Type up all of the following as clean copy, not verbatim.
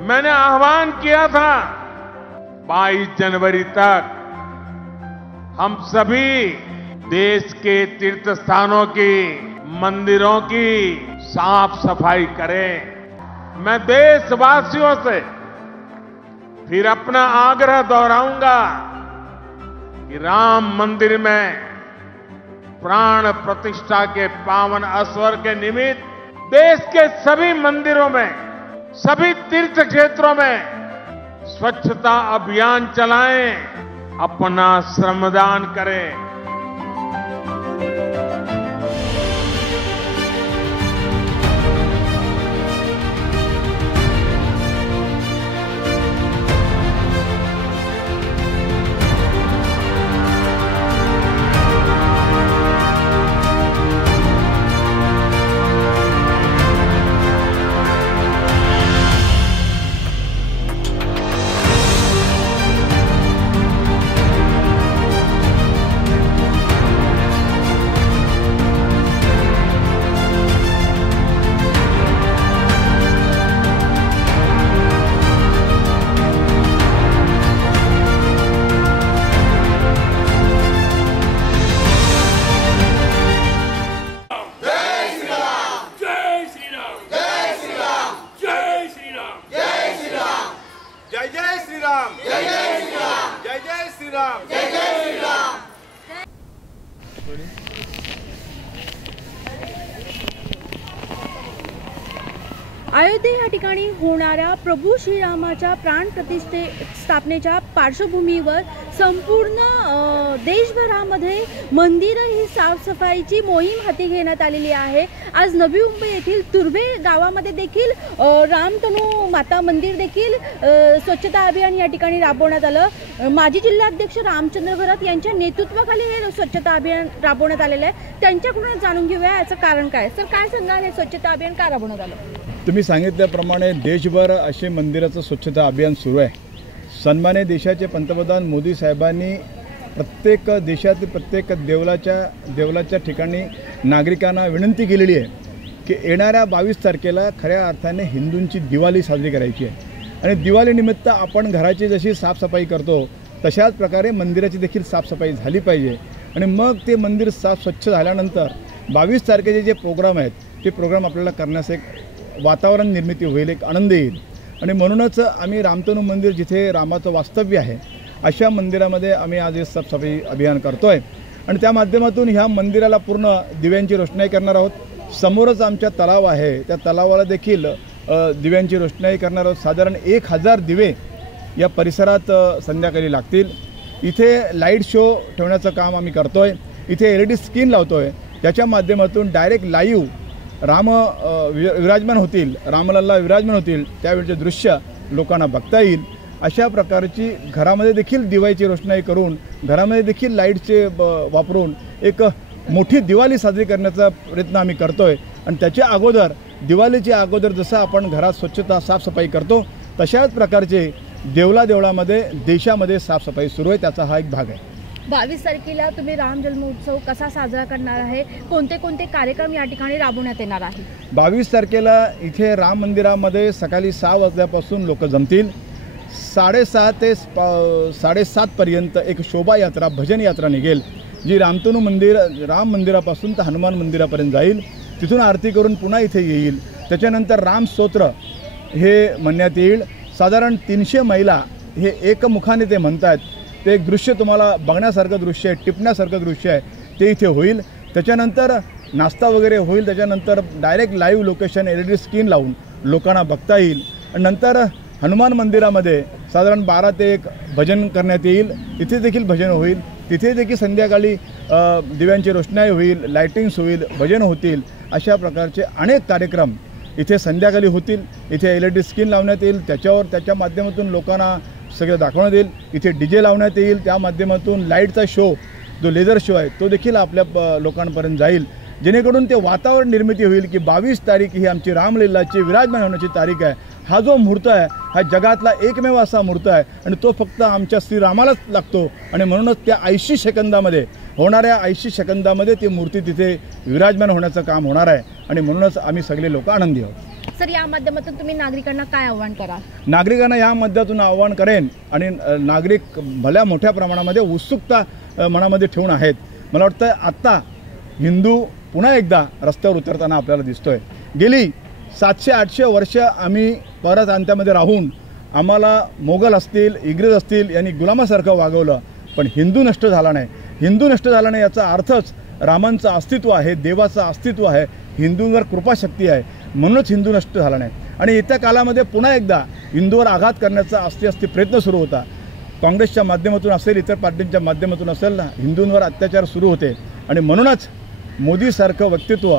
मैंने आह्वान किया था 22 जनवरी तक हम सभी देश के तीर्थ स्थानों की, मंदिरों की साफ सफाई करें। मैं देशवासियों से फिर अपना आग्रह दोहराऊंगा कि राम मंदिर में प्राण प्रतिष्ठा के पावन अवसर के निमित्त देश के सभी मंदिरों में, सभी तीर्थ क्षेत्रों में स्वच्छता अभियान चलाएं, अपना श्रमदान करें। अयोध्ये या ठिकाणी होणाऱ्या प्रभू श्रीरामाच्या प्राण प्रतिष्ठे स्थापनेच्या पार्श्वभूमीवर संपूर्ण देशभरामध्ये मंदिरं ही साफसफाईची मोहीम हाती घेण्यात आलेली आहे। आज नवी मुंबई येथील तुर्भे गावामध्ये देखील रामतनू माता मंदिर देखील स्वच्छता अभियान या ठिकाणी राबवण्यात आलं। माजी जिल्हाध्यक्ष रामचंद्र घरात यांच्या नेतृत्वाखाली हे स्वच्छता अभियान राबवण्यात आलेलं आहे। त्यांच्याकडून जाणून घेऊया याचं कारण काय। सर, काय सांगाल, हे स्वच्छता अभियान का राबवण्यात आलं? तुम्ही सांगितल्याप्रमाणे देशभर असे मंदिराचं स्वच्छता अभियान सुरू आहे। सन्मान्य देशाचे पंतप्रधान मोदी साहेबांनी प्रत्येक देशातील प्रत्येक देवलाच्या ठिकाणी नागरिकांना विनंती केलेली आहे की येणाऱ्या 22 तारखेला खऱ्या अर्थाने हिंदूंची दिवाळी साजरी करायची आहे आणि दिवाळीनिमित्त आपण घराची जशी साफसफाई करतो तशाच प्रकारे मंदिराची देखील साफसफाई झाली पाहिजे आणि मग ते मंदिर स्वच्छ झाल्यानंतर 22 तारखेचे जे प्रोग्राम आहेत ते प्रोग्राम आपल्याला करण्यास एक वातावरण निर्मिती होईल, एक आनंद येईल आणि म्हणूनच आम्ही रामतनू मंदिर जिथे रामाचं वास्तव्य आहे अशा मंदिरामध्ये आम्ही आज हे साफसफाई अभियान करतोय आणि त्या माध्यमातून ह्या मंदिराला पूर्ण दिव्यांची रोषणाई करणार आहोत। समोरच आमच्या तलाव आहे, त्या तलावाला देखील दिव्यांची रोषणाई करणार आहोत। साधारण 1000 दिवे या परिसरात संध्याकाळी लागतील। इथे लाईट शो ठेवण्याचं काम आम्ही करतोय। इथे LED स्क्रीन लावतोय, त्याच्या माध्यमातून डायरेक्ट लाईव्ह राम विराजमान होतील, रामलल्ला विराजमान होतील, त्यावेळचे दृश्य लोकांना बघता येईल। अशा प्रकारची घरामध्ये देखील दिव्याची रोषणाई करून, घरामध्ये देखील लाईटचे वापरून एक मोठी दिवाळी साजरी करण्याचा प्रयत्न आम्ही करतोय आणि त्याच्या अगोदर, दिवाळीच्या अगोदर जसं आपण घरात स्वच्छता साफसफाई करतो तशाच प्रकारचे देवळामध्ये देशामध्ये साफसफाई सुरू आहे, त्याचा हा एक भाग आहे। 22 तारखेला तुम्ही राम जन्मोत्सव कसा साजरा करणार आहे? कोणते कोणते कार्यक्रम या ठिकाणी राबवण्यात येणार आहे? 22 तारखेला इथे राम मंदिरामध्ये सकाळी 6 वाजल्यापासून लोक जमतील। 6:30 ते 7:30 पर्यंत एक शोभायात्रा, भजन यात्रा निघेल, जी राम मंदिरापासून तर हनुमान मंदिरापर्यंत जाईल। तिथून आरती करून पुन्हा इथे येईल। त्याच्यानंतर राम स्तोत्र हे म्हणण्यात येईल। साधारण 300 महिला हे एकमुखाने ते म्हणतात, ते एक दृश्य तुम्हाला बघण्यासारखं दृश्य आहे, टिपण्यासारखं दृश्य आहे, ते इथे होईल। त्याच्यानंतर नाश्ता वगैरे होईल। त्याच्यानंतर direct live location LED screen लावून लोकांना बघता येईल आणि नंतर हनुमान मंदिरामध्ये साधारण 12 ते 1 भजन करण्यात येईल। इथे देखील भजन होईल, तिथे देखील संध्याकाळी दिव्यांची रोषणाई होईल, लाइटिंग्स होईल, भजन होतील। अशा प्रकारचे अनेक कार्यक्रम इथे संध्याकाळी होतील। इथे LED स्क्रीन लावण्यात येईल, त्याच्या माध्यमातून लोकांना सगळं दाखवण्यात येईल। इथे DJ लावण्यात येईल, त्या माध्यमातून लाईटचा शो, जो लेझर शो आहे तो देखील आपल्या लोकांपर्यंत जाईल, जेणेकरून ते वातावरण निर्मिती होईल की 22 तारीख ही आमची रामलीलाची विराजमान होण्याची तारीख आहे। हा जो मुहूर्त आहे हा जगातला एकमेव असा मूर्त आहे आणि तो फक्त आमच्या श्रीरामालाच लागतो आणि म्हणूनच त्या 80 सेकंदामध्ये होणाऱ्या 80 सेकंदामध्ये ती मूर्ती तिथे विराजमान होण्याचं काम होणार आहे आणि म्हणूनच आम्ही सगळे लोक आनंदी आहोत। सर, या माध्यमातून तुम्ही नागरिकांना काय आव्हान कराल? नागरिकांना या माध्यमातून आव्हान करेन आणि नागरिक भल्या मोठ्या प्रमाणामध्ये उत्सुकता मनामध्ये ठेवून आहेत। मला वाटतं आत्ता हिंदू पुन्हा एकदा रस्त्यावर उतरताना आपल्याला दिसतोय। गेली 700-800 वर्ष आम्ही परप्रांतामध्ये राहून आम्हाला मोगल असतील, इंग्रज असतील यांनी गुलामासारखं वागवलं, पण हिंदू नष्ट झाला नाही। हिंदू नष्ट झाला नाही याचा अर्थच रामांचं अस्तित्व आहे, देवाचं अस्तित्व आहे, हिंदूंवर कृपाशक्ती आहे, म्हणूनच हिंदू नष्ट झाला नाही। आणि येत्या काळामध्ये पुन्हा एकदा हिंदूवर आघात करण्याचा अस्ती प्रयत्न सुरू होता। काँग्रेसच्या माध्यमातून असेल, इतर पार्टींच्या माध्यमातून असेल ना, हिंदूंवर अत्याचार सुरू होते आणि म्हणूनच मोदीसारखं व्यक्तित्व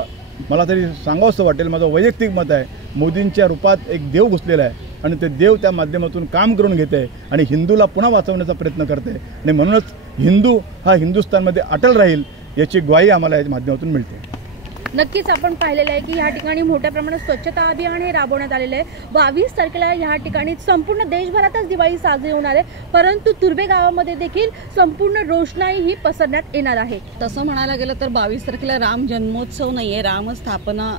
मला तरी सांगावंसं वाटेल, माझं वैयक्तिक मत आहे, मोदींच्या रूपात एक देव घुसलेला आहे आणि ते देव त्या माध्यमातून काम करून घेते आणि हिंदूला पुन्हा वाचवण्याचा प्रयत्न करते आणि म्हणूनच हिंदू हा हिंदुस्थानमध्ये अटल राहील याची ग्वाही आम्हाला या माध्यमातून मिळते। नक्कीच आपण पाहिलेलं आहे की या ठिकाणी मोठ्या प्रमाणात स्वच्छता अभियान हे राबवण्यात आलेलं आहे। 22 तारखेला या ठिकाणी संपूर्ण देशभरातच दिवाळी साजरी होणार आहे, परंतु तुर्भे गावामध्ये देखील संपूर्ण रोषणाई ही पसरण्यात येणार आहे। तसं म्हणायला गेलं तर 22 तारखेला राम जन्मोत्सव नाही आहे,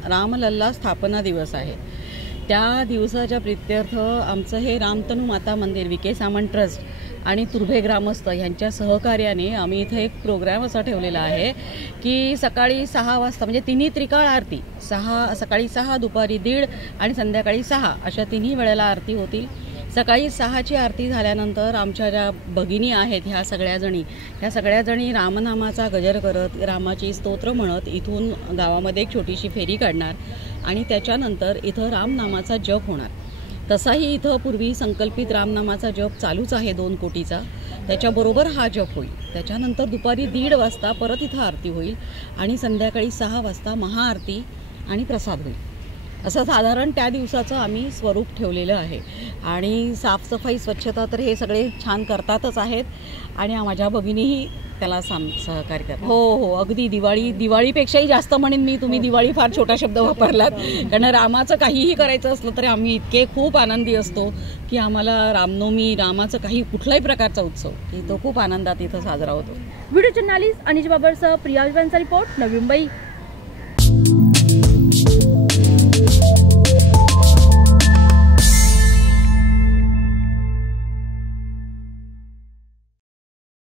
रामलल्ला स्थापना दिवस आहे। त्या दिवसाच्या प्रित्यर्थ आमचं हे रामतनू माता मंदिर, विके सामंत ट्रस्ट आणि तुर्भे ग्रामस्थ यांच्या सहकार्याने आम्ही इथे एक प्रोग्राम असा ठेवलेला आहे की सकाळी 6 वाजता म्हणजे तिन्ही त्रिकाळ आरती, सकाळी 6, दुपारी 1:30 आणि संध्याकाळी 6 अशा तिन्ही वेळेला आरती होतील। सकाळी 6ची आरती झाल्यानंतर आमच्या ज्या भगिनी आहेत ह्या सगळ्याजणी रामनामाचा गजर करत, रामाची स्तोत्र म्हणत इथून गावामध्ये एक छोटीशी फेरी काढणार आणि त्याच्यानंतर इथं रामनामाचा जप होणार। तसाही इथं पूर्वी संकल्पित रामनामाचा जप चालूच आहे 2 कोटीचा, त्याच्याबरोबर हा जप होईल। त्याच्यानंतर दुपारी 1:30 वाजता परत इथं आरती होईल आणि संध्याकाळी 6 वाजता महाआरती आणि प्रसाद होईल। असं साधारण त्या दिवसाचं आम्ही स्वरूप ठेवलेलं आहे आणि साफसफाई स्वच्छता तर हे सगळे छान करतातच आहेत आणि माझ्या भगिनीही त्याला सहकार्य करतात। हो, अगदी दिवाळीपेक्षाही जास्त म्हणेन मी, तुम्ही दिवाळी फार छोटा शब्द वापरलात, कारण रामाचं काहीही करायचं असलं तरी आम्ही इतके खूप आनंदी असतो की आम्हाला रामनवमी, रामाचं काही कुठल्याही प्रकारचा उत्सव की तो खूप आनंदात इथं साजरा होतो। व्हिडिओ जर्नलिस्ट अनिश बाबरसह प्रिया विवांचा रिपोर्ट, नवी मुंबई।